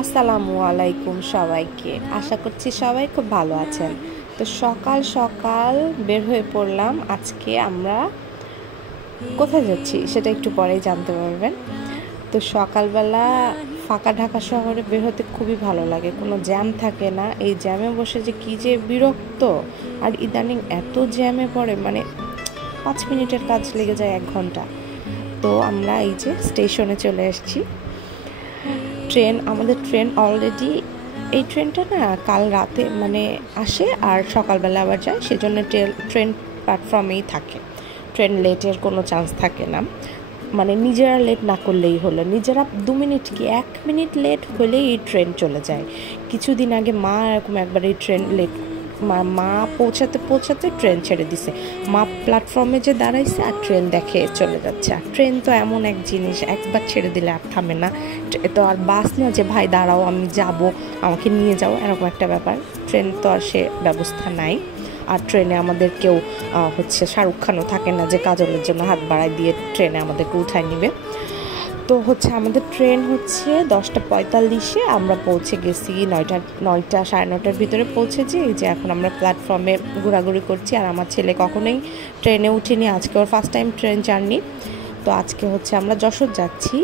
আসসালামু আলাইকুম সবাইকে। আশা করছি সবাই খুব ভালো আছেন। তো সকাল সকাল বের হয়ে পড়লাম। আজকে আমরা কোথায় যাচ্ছি সেটা একটু পরেই জানতে পারবেন। তো সকালবেলা ফাঁকা ঢাকা শহরে বের হতে খুবই ভালো লাগে, কোনো জ্যাম থাকে না। এই জ্যামে বসে যে কী যে বিরক্ত, আর ইদানিং এত জ্যামে পড়ে, মানে 5 মিনিটের কাজ লেগে যায় 1 ঘন্টা। তো আমরা এই যে স্টেশনে চলে এসেছি। আমাদের ট্রেন অলরেডি, এই ট্রেনটা না কাল রাতে মানে আসে আর সকালবেলা আবার যায়, সেজন্য ট্রেন প্ল্যাটফর্মেই থাকে। ট্রেন লেটের কোনো চান্স থাকে না, মানে নিজেরা লেট না করলেই হলো। নিজেরা 2 মিনিট কি 1 মিনিট লেট হলেই এই ট্রেন চলে যায়। কিছুদিন আগে মা এরকম একবার এই ট্রেন লেট, মা পৌঁছাতে ট্রেন ছেড়ে দিছে। মা প্ল্যাটফর্মে যে দাঁড়াইছে আর ট্রেন দেখে চলে যাচ্ছে। আর ট্রেন তো এমন এক জিনিস, একবার ছেড়ে দিলে আর থামে না। তো আর বাস না যে ভাই দাঁড়াও আমি যাব, আমাকে নিয়ে যাও, এরকম একটা ব্যাপার। ট্রেন তো আর সে ব্যবস্থা নাই। আর ট্রেনে আমাদের কেউ শাহরুখ খানও থাকে না যে কাজলের জন্য হাত বাড়ায় দিয়ে ট্রেনে আমাদেরকে উঠায় নিবে। তো আমাদের ট্রেন 10টা 45-এ, আমরা পৌঁছে গেছি 9টা 9:30 ভিতরে পৌঁছেছি। এই যে এখন আমরা প্ল্যাটফর্মে ঘোরাঘুরি করছি। আর আমার ছেলে কখনোই ট্রেনে উঠিনি, আজকে ওর ফার্স্ট টাইম ট্রেন জার্নি। তো আজকে আমরা যশোর যাচ্ছি।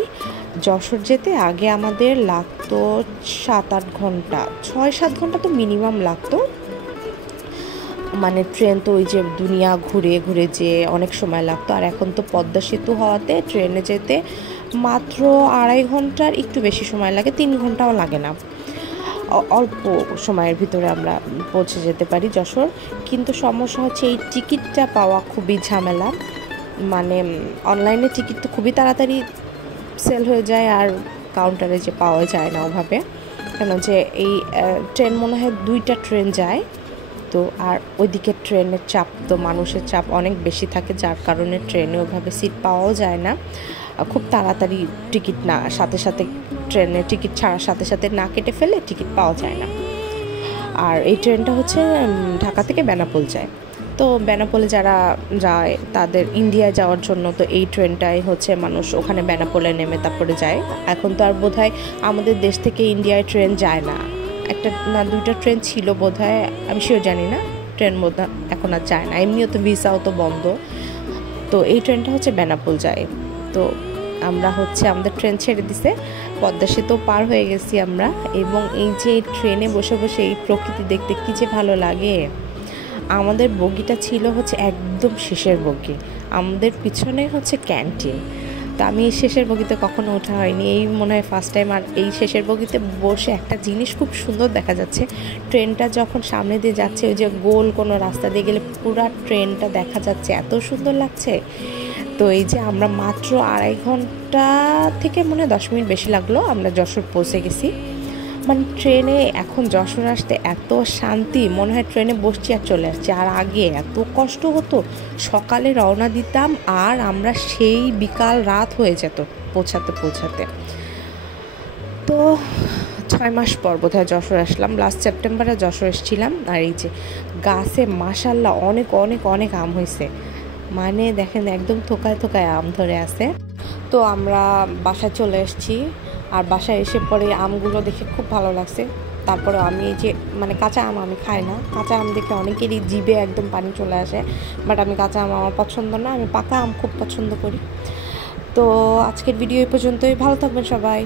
যশোর যেতে আগে আমাদের লাগতো 7-8 ঘন্টা, 6-7 ঘন্টা তো মিনিমাম লাগতো। মানে ট্রেন তো ওই যে দুনিয়া ঘুরে ঘুরে যে অনেক সময় লাগতো। আর এখন তো পদ্মা সেতু হওয়াতে ট্রেনে যেতে মাত্র 2.5 ঘন্টার একটু বেশি সময় লাগে, 3 ঘন্টাও লাগে না। অল্প সময়ের ভিতরে আমরা পৌঁছে যেতে পারি যশোর। কিন্তু সমস্যা হচ্ছে এই টিকিটটা পাওয়া খুবই ঝামেলা। মানে অনলাইনে টিকিট তো খুবই তাড়াতাড়ি সেল হয়ে যায়, আর কাউন্টারে যে পাওয়া যায় না ওভাবে। কেন যে এই ট্রেন মনে হয় 2টা ট্রেন যায়। তো আর ওইদিকে ট্রেনের চাপ, তো মানুষের চাপ অনেক বেশি থাকে, যার কারণে ট্রেনে ওইভাবে সিট পাওয়াও যায় না। খুব তাড়াতাড়ি টিকিট না, সাথে সাথে ট্রেনের টিকিট ছাড়ার সাথে সাথে না কেটে ফেলে টিকিট পাওয়া যায় না। আর এই ট্রেনটা ঢাকা থেকে বেনাপোল যায়। তো বেনাপোলে যারা যায় তাদের ইন্ডিয়ায় যাওয়ার জন্য তো এই ট্রেনটাই মানুষ ওখানে বেনাপোলে নেমে তারপরে যায়। এখন তো আর বোধহয় আমাদের দেশ থেকে ইন্ডিয়ায় ট্রেন যায় না, 1টা না 2টা ট্রেন ছিল বোধহয়, আমি শিওর জানি না। ট্রেন বোধহয় এখন আর যায় না, এমনিও তো ভিসাও তো বন্ধ। তো এই ট্রেনটা বেনাপোল যায়। তো আমরা আমাদের ট্রেন ছেড়ে দিছে, পদ্মা সেতু পার হয়ে গেছি আমরা। এবং এই যে ট্রেনে বসে বসে এই প্রকৃতি দেখতে কী যে ভালো লাগে। আমাদের বগিটা ছিল একদম শেষের বগি, আমাদের পিছনে ক্যান্টিন। তো আমি এই শেষের বগিতে কখনো ওঠা হয়নি, এই মনে হয় ফার্স্ট টাইম। আর এই শেষের বগিতে বসে একটা জিনিস খুব সুন্দর দেখা যাচ্ছে, ট্রেনটা যখন সামনে দিয়ে যাচ্ছে, ওই যে গোল কোনো রাস্তা দিয়ে গেলে পুরা ট্রেনটা দেখা যাচ্ছে, এত সুন্দর লাগছে। তো এই যে আমরা মাত্র 2.5 ঘন্টা থেকে মনে হয় 10 মিনিট বেশি লাগলো, আমরা যশোর পৌঁছে গেছি। মানে ট্রেনে এখন যশোর আসতে এত শান্তি, মনে হয় ট্রেনে বসছি আর চলে আসছি। আর আগে এত কষ্ট হতো, সকালে রওনা দিতাম আর আমরা সেই বিকাল রাত হয়ে যেত পৌঁছাতে। তো 6 মাস পর বোধহয় যশোর আসলাম, লাস্ট সেপ্টেম্বরে যশোর এসেছিলাম। আর এই যে গাছে মাশাল্লাহ অনেক অনেক অনেক আম হয়েছে, মানে দেখেন একদম থোকায় থোকায় আম ধরে আছে। তো আমরা বাসায় চলে এসেছি। আর বাসায় এসে পরে আমগুলো দেখে খুব ভালো লাগছে। তারপরে আমি এই যে কাঁচা আম আমি খাই না, কাঁচা আম দেখে অনেকেরই জিভে একদম পানি চলে আসে, বাট আমি কাঁচা আম আমার পছন্দ না, আমি পাকা আম খুব পছন্দ করি। তো আজকের ভিডিও এই পর্যন্তই, ভালো থাকবেন সবাই।